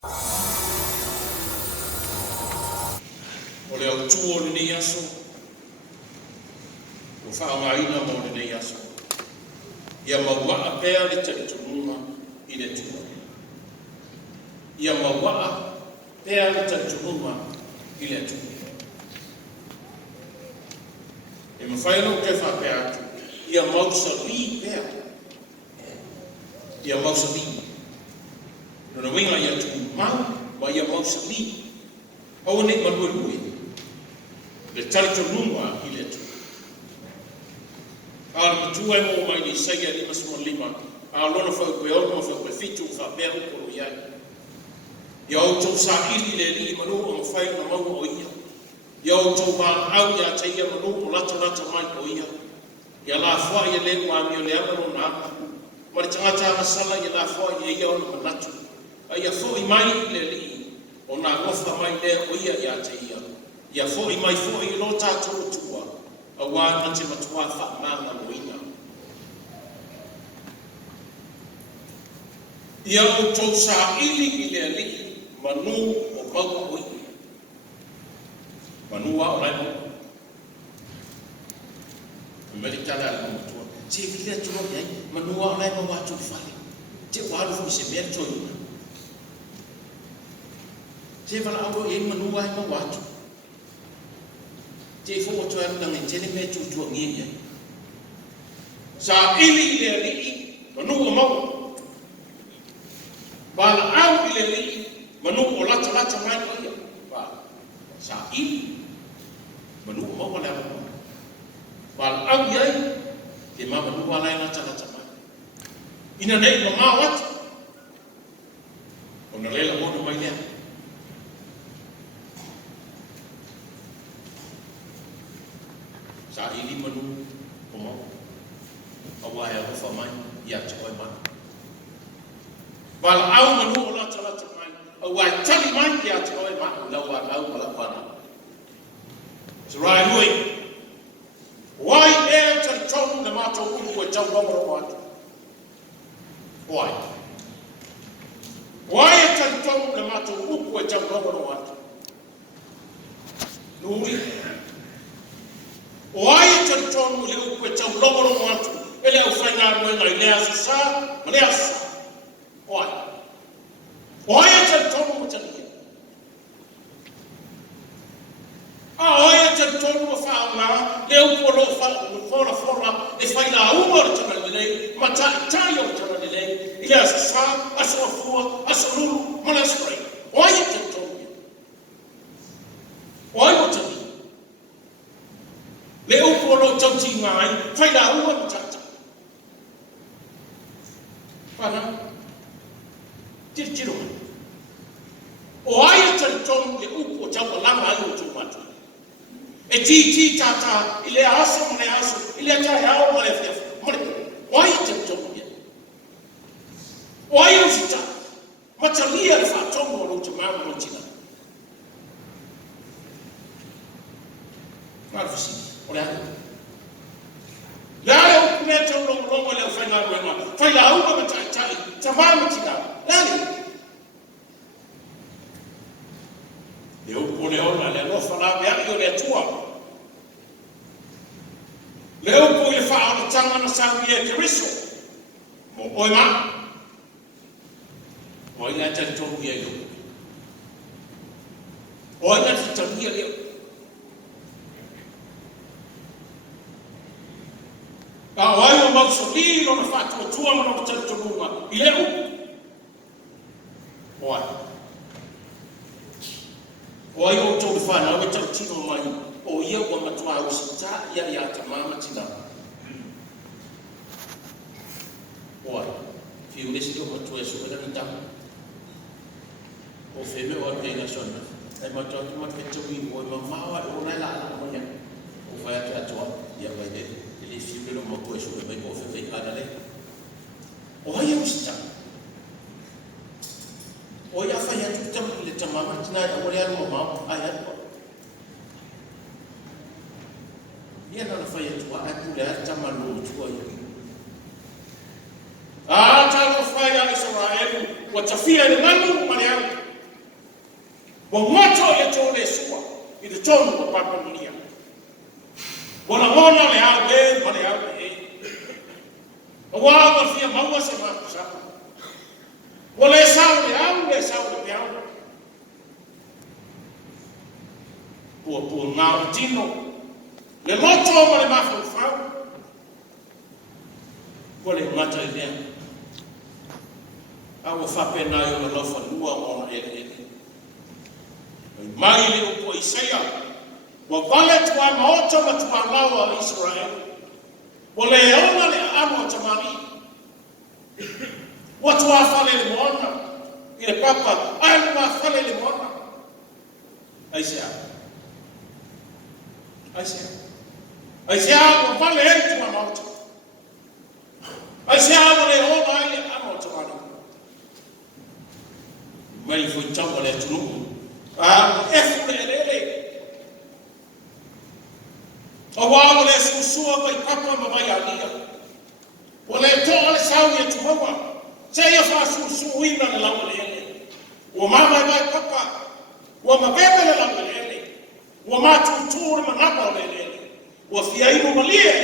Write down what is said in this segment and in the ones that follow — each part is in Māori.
O le au tu o nei aso, o whaamaina mo le nei aso. Ia mawaa pēr le tari tununga I le tua. Ia mawaa pēr le tari tununga I le tua. E mawhaino ke whapea atu. Ia mausa li pēr. Ia mausa li. Nona winga ia tu mau, ma ia mausa li. Au ne manui lui. Le tari tununga I le tua. Ala tua e mo mai ni saia ni lima. Alona fa ko yo fa ko fitu fa pe ko ya. Yo to sa ili le li manu o fa na mau o ia. Yo to ba au ya te ia manu o lata mai ko ia. Ya la fa ia le wa mi le amano na. Ma le tanga masala ya la fa ia o na latu. Ai fo I mai le li o na ngofa mai le o ia ya te ia. Ya fo I mai fo I lo ta to tua. Awa na te matua fa manga o ina. Ia o tau sa ili I le ali, manu o mau o ina. Manu o lai mo. Amerikana ala matua. Te vile atua iai, manu o lai mo watu fale. Te walu fu se mea toi ina. Te vala awa iai manu o lai mo watu. Te fo o toi anang tene me tutua ngia. Sa ili I le ali, manu o mau. Bala au I le li, manu o lata mai ko ia. Ba, sa ili, manu o mau le au. Bala au iai, te mama manu o lai lata mai. Ina nei mama watu. O na lela mono mai lea. Sa ili manu o mau. Awa e ufa mai, ia toi mana. Wala au manu o lata mai. Awa tali mai ki ati oe maa. Lau wa au mala wana. So rai nui. Wai e tali tonu na mato umu e tau wamaro watu. Wai. Wai e tali tonu na mato umu e tau wamaro watu. Nui. Wai e tali tonu le umu e tau wamaro watu. Ele au whainga mwenga I lea sa, ma lea sa. Why? Why is it told me to leave? I am told me found Leo Polo Fora, if I know what to relay, Matayo to relay, yes, son, I saw four, I saw Lulu, monastery. Why is it told me? Why would you leave? Leo Polo Tonti Nine, find out what to Tiro. O ai te tonu le upo tau langa ai o tu matu. E ti tata I le aso mo le aso, I le tai ao mo le fef. Mo le. O ai te tonu le. O ai o sita. Matalia le fa tonu o te mama no tina. Marfisi. O le anu. La o me tau longo le fa nga no. Fa la u ma tai. Tamama tina. Lali. Eu Leona, le no fala me ai o le tua. Leo ko le fa o tanga na sa mi e kriso. Mo oi ma. Oi na te to mi e yo. Oi na te to mi e yo. Oi o mau so li no fa to tua no te to ma. I le u. Oi. O ai o tō whana, o tau tino mai, o ia o matua o sita, ia ta mama tina. O ai, whiu nesi o matua e suera ni tau. O wheme o ate inga sona. E matua tu mat whetau I o mamawa e o nai la moia. O whai ate atua, ia mai de, e le whiu no makua e suera mai o whewhei ana le. O ai o sita. O ia whai atu tamu le tamama tina e ore anu o mau, ai atu. Ia nana whai atu a atu le ata manu tua I. A talo whai a Israelu, wa tawhia le manu mani au. Wa ngoto le tole sua i le tonu o papanulia. Wala ngona le au e ma le au e. O wa fia maua se ma sa. Wala e sau le piau. Pua ngā tino. Le moto ma le mafu fau. Wale ngata i lea. Awa whapena i o na lofa lua o na ele. Mai le upo Isaia. Wa vale tua maota ma tua lawa Israel. Wale e ona le amo tamani. Wa tua fale le moana. I le papa. Ai wa fale le moana. Aisea wa vale e tua maota. Aisea wa le ona i le amo tamani. Mai fu tau le tunu. Efulelele. Awa le susua mai papa ma mai alia. Wale to le sau ye tumawa. Se ye fa susu ina le lawele. Wa mama mai papa. Wa mabebe le lawele. Wa ma tutur ma napa le. Wa fiaimu malia.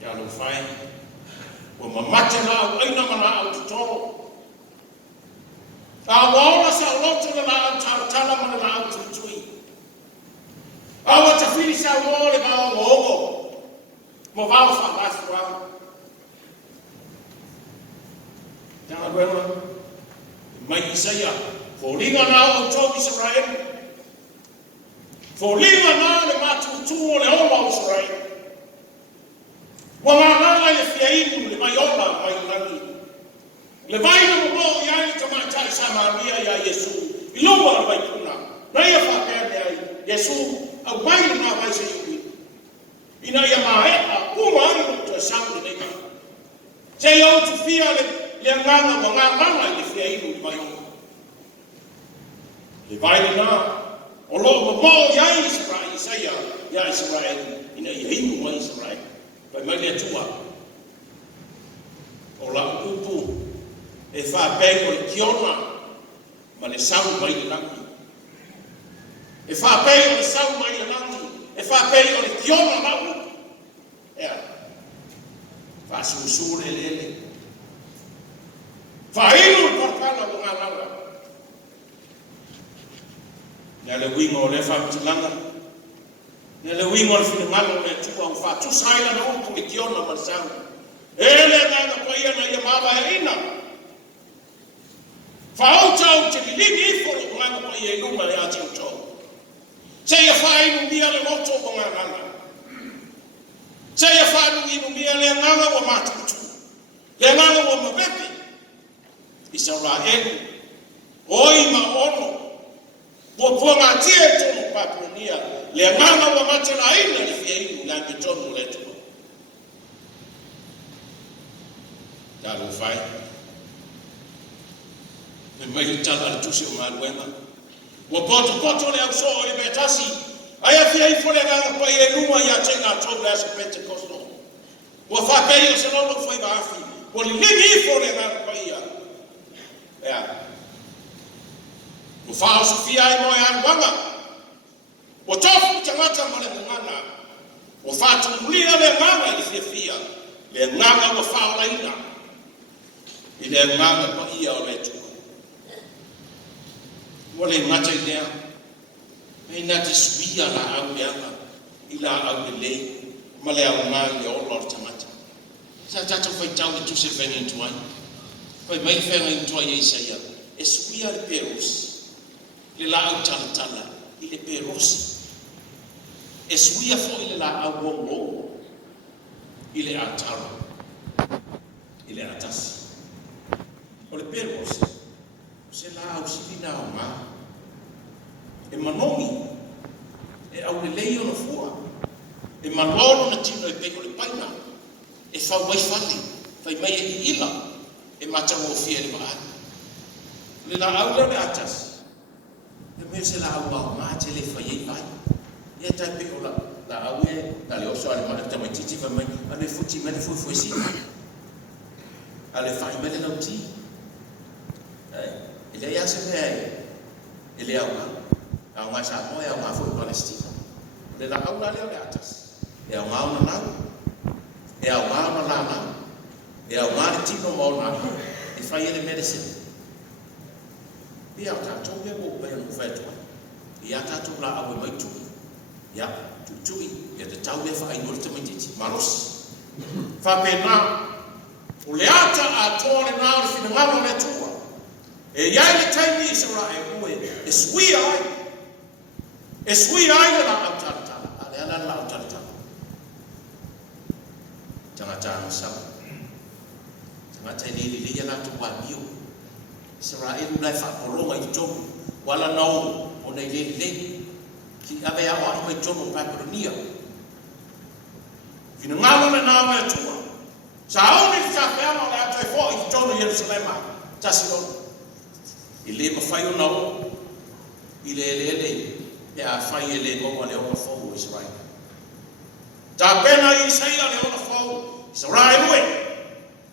Ya lo fai. Wa mamate na aina mana au tutoro. Awa sa loto na la tala mana la tutui. Awa tafili sa wole ba ogo. Mo va fa baswa. Tanga bueno. Mai Isaia, folinga na o to Israel. Folinga na le matutu le o Israel. Wa na le fiaimu le mai ola mai nani. Le vai no mo ya ni kama cha Samaria ya Yesu. Ilonga vai kuna. Na ya fa perde ai. Yesu au vai na vai se yui. Ina ya mai a kuma ni to sangu ni ka. Se yo tu fia le nganga wa nganga le fia ilu mai. Le vai na o lo mo ya Israel Isaia ya Israel ina ya ilu mai Israel. Vai mai le tua. O la upu e fa pei o le kiona ma le sau mai le langi. E fa pei o le sau mai le langi. E fa pei o le kiona mau. Ea. Fa susure lele. Fa inu portala o ngā laura. Nea le winga o le fa mtilanga. Nea le winga o le finemalo o le tua o fa tusaila na upu le kiona ma le sau. Ele nganga pa ia na ia mawa e ina. Fauta te ligi for o ngana pa ye luma le ati to. Se ia fai no dia le moto ko ngana. Se ia fai no dia le ngana o matu. Le ngana o mabete. Israel. Oi ma ono. Bo ponga tie to no patronia. Le ngana o matu na ina le fie la betono le to. Dalo fai. Mai tala le tusi o maluenga. Wa poto le au so o le betasi. Aia fia i fole ngana pa i luma ia tenga tau le asa Pentecosto. Wa fa pei o se lono fai baafi. Wa li ligi i fole ngana pa ia. Ea. Wa fa o sofia i moe anuanga. Wa tofu tangata ma le ngana. Wa fa tumulia le ngana i fia. Le ngana wa fa o laina. I le ngana pa ia o le tu. Wale ngata idea. Hei nga te suia la au leanga. I la au le lei. Ma le au ngā le o lor tamata. Sa tata fai tau le tuse whenga i tuai. Fai mai whenga i tuai e Isaia. E suia le perosi. Le la au tala. I le perosi. E suia fo i le la au wongo. I le ataro. I le atasi. O le perosi. Se la au sivina o ngā. E manongi. E au le lei o na fua. E maloro na tino e peko le paina. E whau mai whati. Whai mai e ila. E matau o fia le maa. Le la au le atas. E me se la au au maa te le whai e vai. E tai peko la au e. La le oso ale maa te mai titi whai mai. Ale futi mele fui si. Ale whai mele lau ti. Ele ia se ele au nga sa mo au nga fu Palestina le la au la le atas au nga ona na au nga ona la na au nga tino mo na e fai ele medicine ia ta to be bo be no fetu ia ta to la au mai tu ia tu ia te tau le fai no te mai titi maros fa pena o le ata a tole na o fina ngalo le tua e ia le taimi i sara e ue e sui ai le la au tata ale ala la au tata tanga tanga sa tanga tani li ia la tu wa mio sara e la fa poronga i to wala no o nei le ki ave a wa mai to pa pronia fina ngalo le na me tua Saoni sa pema la te fo i tono Jerusalem tasilo ile ma fai ona o ile ya fai ile mo le ona fo Israel ta pena i sai le ona fo Israel we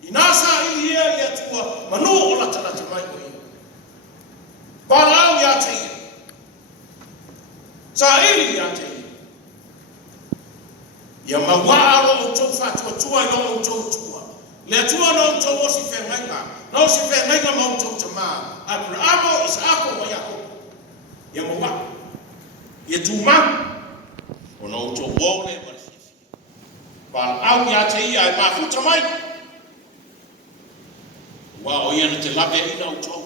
inasa ile ya tua manu ola tala te mai we palau ya te sa ile ya te ya mawaro o to fa tua yo to le tua no to o si fenga no si fenga mo to tama Abraham Isaac wa Yakob ya mo ye tuma o no to wo le marisi pa au ya te ia ma fu tamai wa o ye te lave ina o to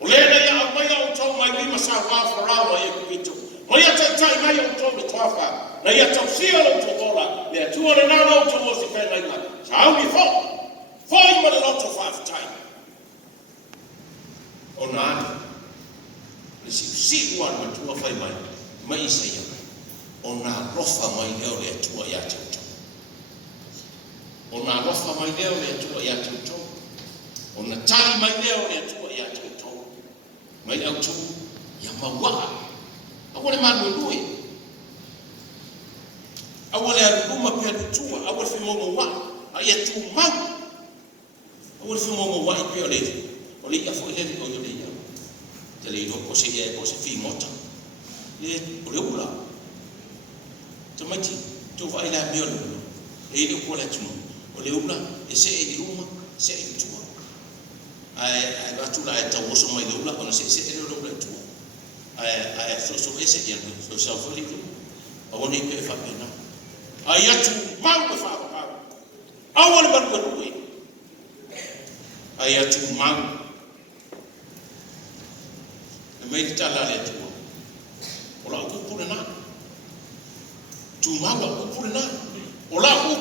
o le ya mai o to mai lima sa wa fara wa ye kupito o ya te tai mai o to le tafa na ya to si o to ola le tua le na o to o si fenga sa au ni fo Foi ma lot of five time. Ona le si one ma tua fai mai sai. Ona rofa mai leo le tua ya tuto. Ona rofa mai leo le tua ya tuto. Ona tali mai leo le tua ya tuto. Mai au tu ya mawa. Awole manu lui. Awole ruma pe tua, awole fi mo wa. Ai tu mau. O le mo wa i pe ole o le ka fo le o le ya te le no ko se ye ko se fi mota le o le ula to mati to va ila mi o le ko la tu o le ula e se e luma se e tu ai va tu la e ta wo so mai le ula ko se e le ula tu ai so ese ye so sa fo le o ni pe fa pena ai atu mau ko fa pa awal ban ko ai atu mau e mai tala le tu o la ku pure na tu mau ku pure na o la ku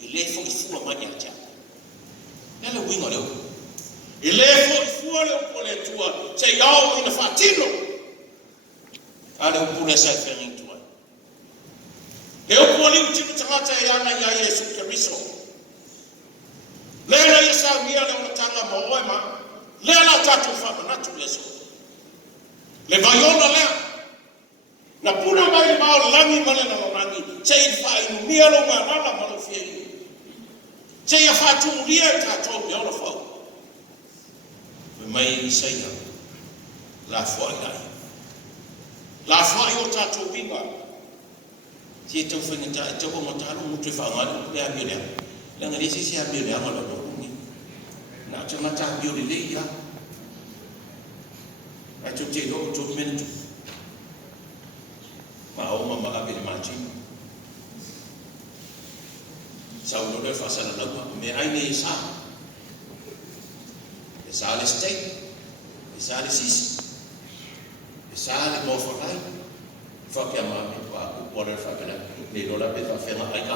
i le fo i fu ma ya ja ele wingo le i le fo i fu le ko le tu se yao ina fatino ale ku pure sa fe ni tu le ko li tu tanga ya na ya Yesu Kristo Lela yesa mia le otanga moema lela tatu fa na tu leso le vayona le na puna mai ma langi male na langi chei fa inu mia lo ma na ma lo fie chei fa tu ria ta to me lo fa mai sai la foi o ta to winga ti to fa ni ta to ko mo ta lo mu te fa ma le a bia le ngali si a bia le ma lo na chama ta bio le ya a tu te lo tu men tu ma o ma ma abile ma chi sa uno le fa sala la me ai ne sa le state sa le sis sa le mo fa kai fa che ma pa po le fa bene ne lo la pe fa fe ma ai ka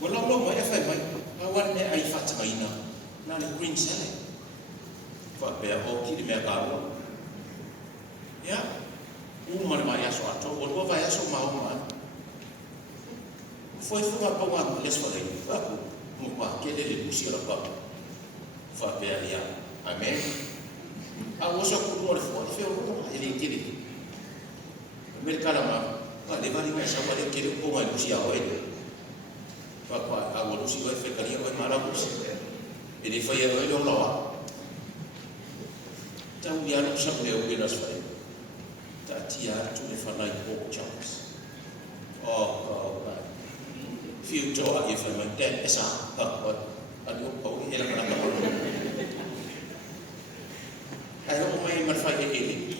wala lo mo e fa mai awan ne ai fa tanga ina na le green salad fa pe o ki me ka ro ya uma ma ya so ato o va ya so ma o ma foi fuga pa wa les fa le fa mo pa ke le busi la pa fa pe ya amen a wo so ku ro fo fe o ele kiri amerika la ma le va ni sa wa le kiri ko ma busi a o ele fa a wo busi o fe ka ni o ma la busi Ele foi a ele loa. Tau ia no sa leo que fai. Ta tia tu le fanai pork chops. Oh, fiu to a ia fai man ten esa. Anu pau ia la kana. Ai o mai mar fai ele.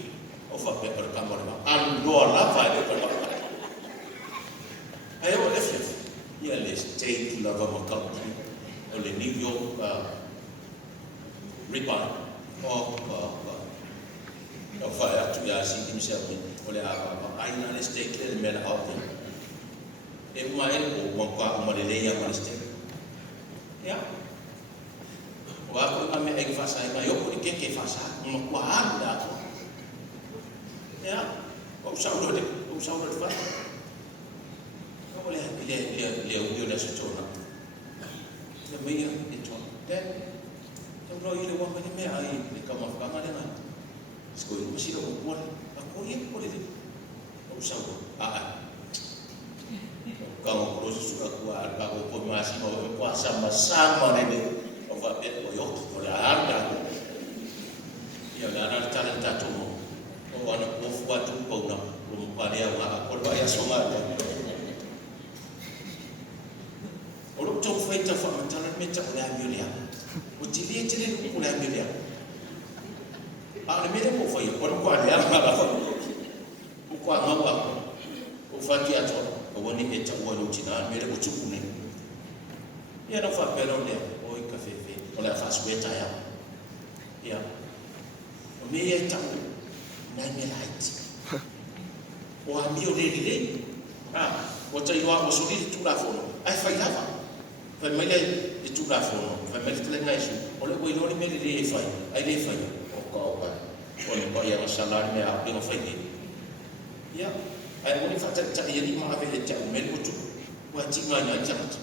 O fa pe per kamera. Anu lo la fai per kamera. Ai o le fia. Ia le state lava ma country. O le New York ribeye. O fai atu ia si himself. O le aina le state le mena out there. E mai o kwa o le leia ma le state. Ya. O ako ame e fasa e mai o ko ke fasa. Mo kwa anda ko. Ya. O saulo de fa. O le o le se tona. Le meia e tona. Tau roi le wama ni mea ai le kamawhanga le ngai. Skoi masira o kuare. A kore o sau. Kau proses suka kuar. Kau pun masih mau kuasa sama ni. O wapet o yok. O le harga. Ia le ana talan tatu mo. O ana kofua tu pau na. O mpare a waka. O waya songa. O lo tau faita whamatalan me ta o le amiolia. O tili ko le amiolia. A le mele mo fai. O lo kwa le amala. O kwa ngawa. O fati ato. O wani e ta ua lutina. Mele o tukune. Ia na wha pera o lea. O i ka fefe. O lea whasueta ya. Ia. O me e ta o. Nai me laiti. O amio le. O ta iwa o suri tu la fono. Ai fai lava. Fai mele e tu la fono. Fai mele tele ngaisu. O le koilori mele le e fai. Ai le fai. O ka o ka. O le pa ia salari me a pingo fai le. Ia. Ai mo ni fata ta ia ni ma ave ta mele o tu. Wa tinga nya jat.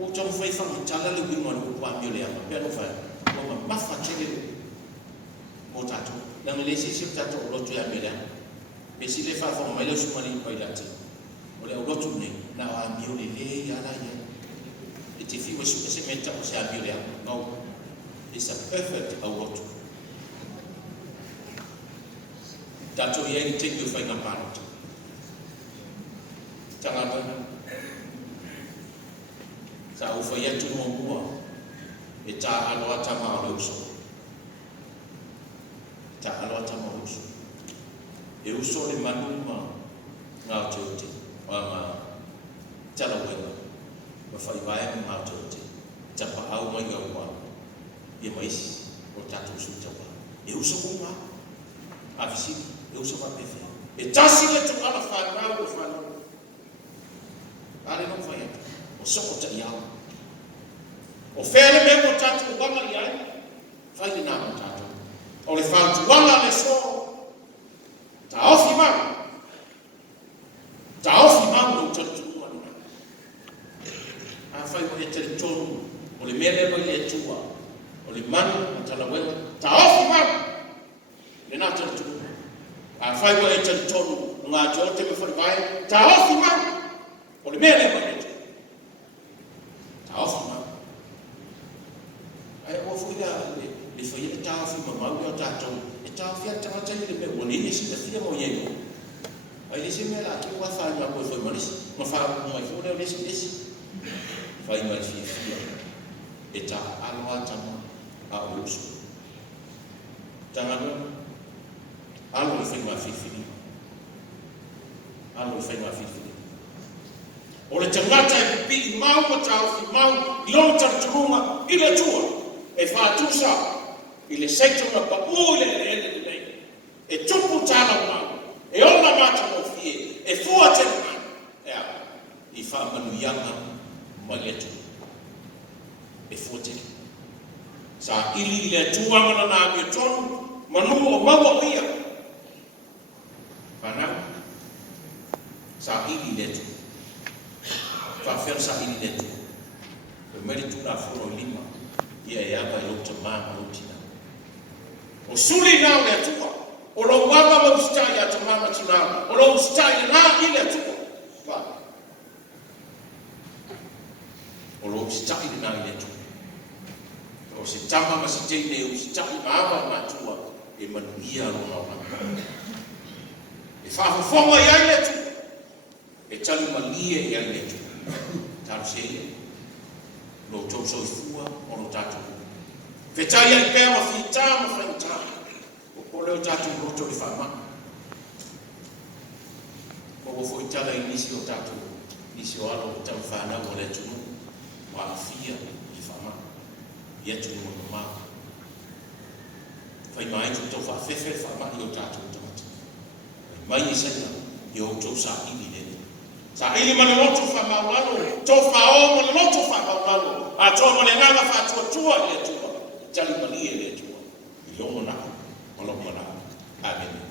O tau fai fa tala le wingo no kwa mi le ama. Pe no fai. O ma fa tele. Mo tatu. Na me le si tatu o tu ya mele. Me si le fa fo mele su mali pa ila ti. O le o tu ne na a mi o le ya la ya. Te fiu se meta o se abio no, it's a perfect award. Tato ia ni te ku fai na panot. Tangata. Sa o fai atu mo bua. E ta alo ata ma o uso. Ta alo ata ma o uso. E uso le manu ma ngā te uti. Ma tala wenga. Ma fai vai ma tōte. Tapa au mai au wā. E maisi o tātou su tapa. E usa kunga. Avisi, e usa wa pefe. E tasi le tu ala whanau o whanau. Ale no whai atu. O soko ta iau. O where me o tātou wanga i ai. Whai le nā o tātou. O le whautu wanga le so. Ta ofi mau. Ta ofi mau no tātou. Fai mo e tele tonu, o le mele mo e tua, o le manu, o tala wena, ta ofi mau, le nā tele tonu. A fai mo e tele tonu, ngā jote me fai vai, ta ofi mau, o le mele mo e tua. Ta ofi mau. Ai o fui le fai e ta ofi mau, mau o tātou, e ta ofi a tangata i le me, o le isi le fia mo iengo. Ai le se me la ki ua whai ma koe fai marisi, ma whai mo i fōreo lesi. Fai mai fia e ta aloa tama a usu. Tangana, alo i fai mai fifiri. Alo i fai mai fifiri. O le tangata e pipi mau pa tau fi mau i lona tarturunga i le tua. E whātusa i le seitunga pa ui le nei. E tupu tāna mau. E ona mata mo fie. E fua tena mai. Ea, i whamanu yanga mai le tu. E fote. Sa ili le tua mana na me tonu, manu o mawa ia. Panau. Sa ili le tu. Fa fer sa ili le tu. O meri tu na furo lima. Ia e apa i lokta maa tina. O suli nao le tua. O lo wama ma ustai ata mama tina. O lo ustai na ili le tua. Va. O lo ustai na ili le tua. se tama ma se teine u se tai maama matua e manuia rona ona. E whaafofonga i aile tu. E tali malie i aile tu. Taru se ia. Lo tau soifua o lo tatu. Fetai ai pēr ma whita ma whaita. O leo tatu roto i whaama. O whaitala i nisi o tatu. Nisi o alo tau whanau o le tunu. Wa afia i whaama. Ia tunu o maa. Whai mai tu tau whawhewhe whaama i o tatu o tamata. Mai i saia i o tau sa ili le. Sa ili mana loto whamaualo. Tau whao mana loto whamaualo. A tō mana nganga whatua tua i le tua. Tali mali e le